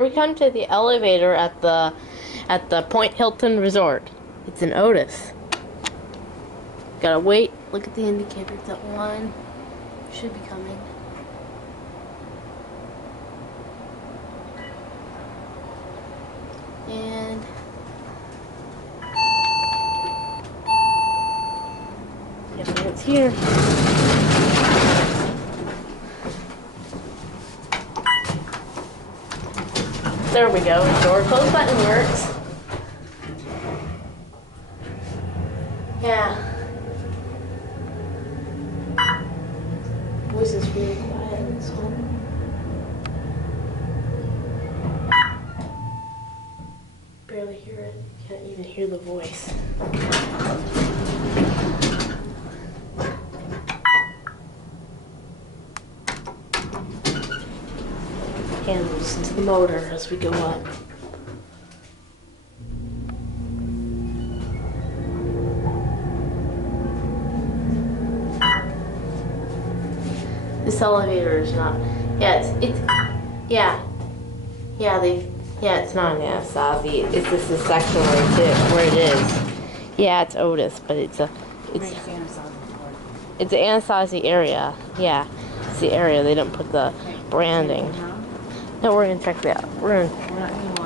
We come to the elevator at the Pointe Hilton Resort. It's in Otis. Gotta wait. Look at the indicator. That line should be coming. And yeah, it's here. There we go. The door close button works. Yeah. Voice is really quiet in this one. Barely hear it. Can't even hear the voice. And listen to the motor as we go up. This elevator is not. Yeah, it's not an Anasazi. It's just a section where it is. Yeah, it's Otis, but it's the Anasazi area. Yeah, it's the area. They don't put the branding. No, we're gonna check that out. We're gonna